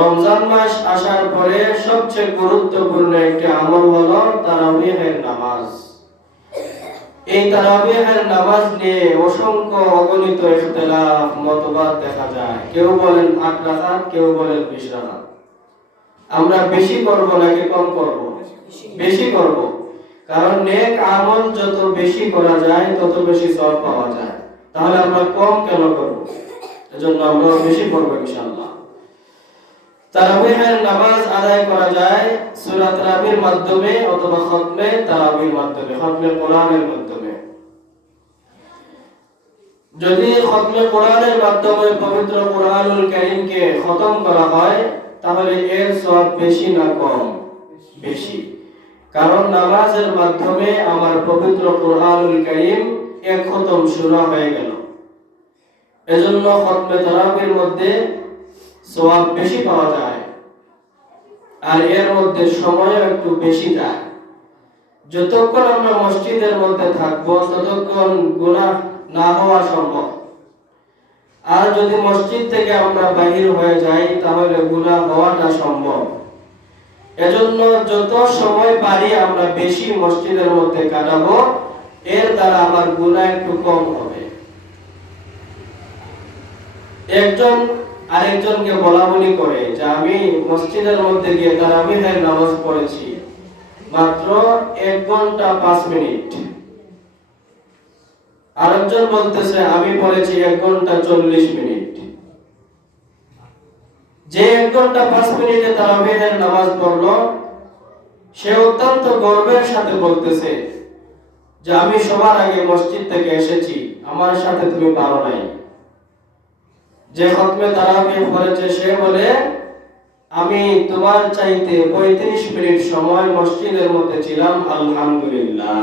রমজান মাস আসার পরে সবচেয়ে গুরুত্বপূর্ণ একটি আমল হলো তারাবিহের নামাজ। এই তারাবিহের নামাজ নিয়ে অসংখ্য অগণিত ইখতিলাফ মতবাদ দেখা যায়। কেউ বলেন ৮ রাকাত, কেউ বলেন ২০ রাকাত। আমরা বেশি করব নাকি কম করব? বেশি করব, কারণ নেক আমল যত বেশি করা যায় তত বেশি সওয়াব পাওয়া যায়। তাহলে আমরা কম কেন করব? এজন্য আমরা বেশি করব ইনশাআল্লাহ। তারাবিহের নামাজ আদায় করা যায় সূরা তারাবির মাধ্যমে অথবা খতমে তারাবির মাধ্যমে, খতমে কোরআনের মাধ্যমে। যদি খতমে কোরআনের মাধ্যমে পবিত্র কোরআনুল কারীমকে খতম করা হয় তাহলে এর সওয়াব বেশি না কম? বেশি। কারণ নামাজের মাধ্যমে আমার পবিত্র কোরআনুল কারীম এক খতম সূরা হয়ে গেল। এজন্য খতমে তারাবির মধ্যে সওয়াব বেশি পাওয়া যায়, আর এর মধ্যে সময় একটু বেশি যায়। যতক্ষণ আমরা মসজিদের মধ্যে থাকবো ততক্ষণ গুনাহ না হওয়া সম্ভব। আর যদি মসজিদ থেকে আমরা বাহির হয়ে যাই তাহলে গুনাহ হওয়াটা সম্ভব। এজন্য যত সময় পারি আমরা বেশি মসজিদের মধ্যে কাটাবো, এর দ্বারা আমার গুনাহ একটু কম হবে। একজন আরেকজনকে বলাবলি করে যে আমি মসজিদের মধ্যে গিয়ে তারাবিহের নামাজ পড়েছি মাত্র 1 ঘন্টা 5 মিনিট। আরেকজন বলতেছে আমি পড়েছি 1 ঘন্টা 40 মিনিট। যে 1 ঘন্টা 5 মিনিটে তারাবিহের নামাজ পড়লো সে অত্যন্ত গর্বের সাথে বলতেছে যে আমি সবার আগে মসজিদ থেকে এসেছি, আমার সাথে তুমি পারো নাই। যে খতমে তারাবি পড়েছে সে বলে আমি তোমার চাইতে 35 মিনিট সময় মসজিদের মধ্যে ছিলাম, আলহামদুলিল্লাহ।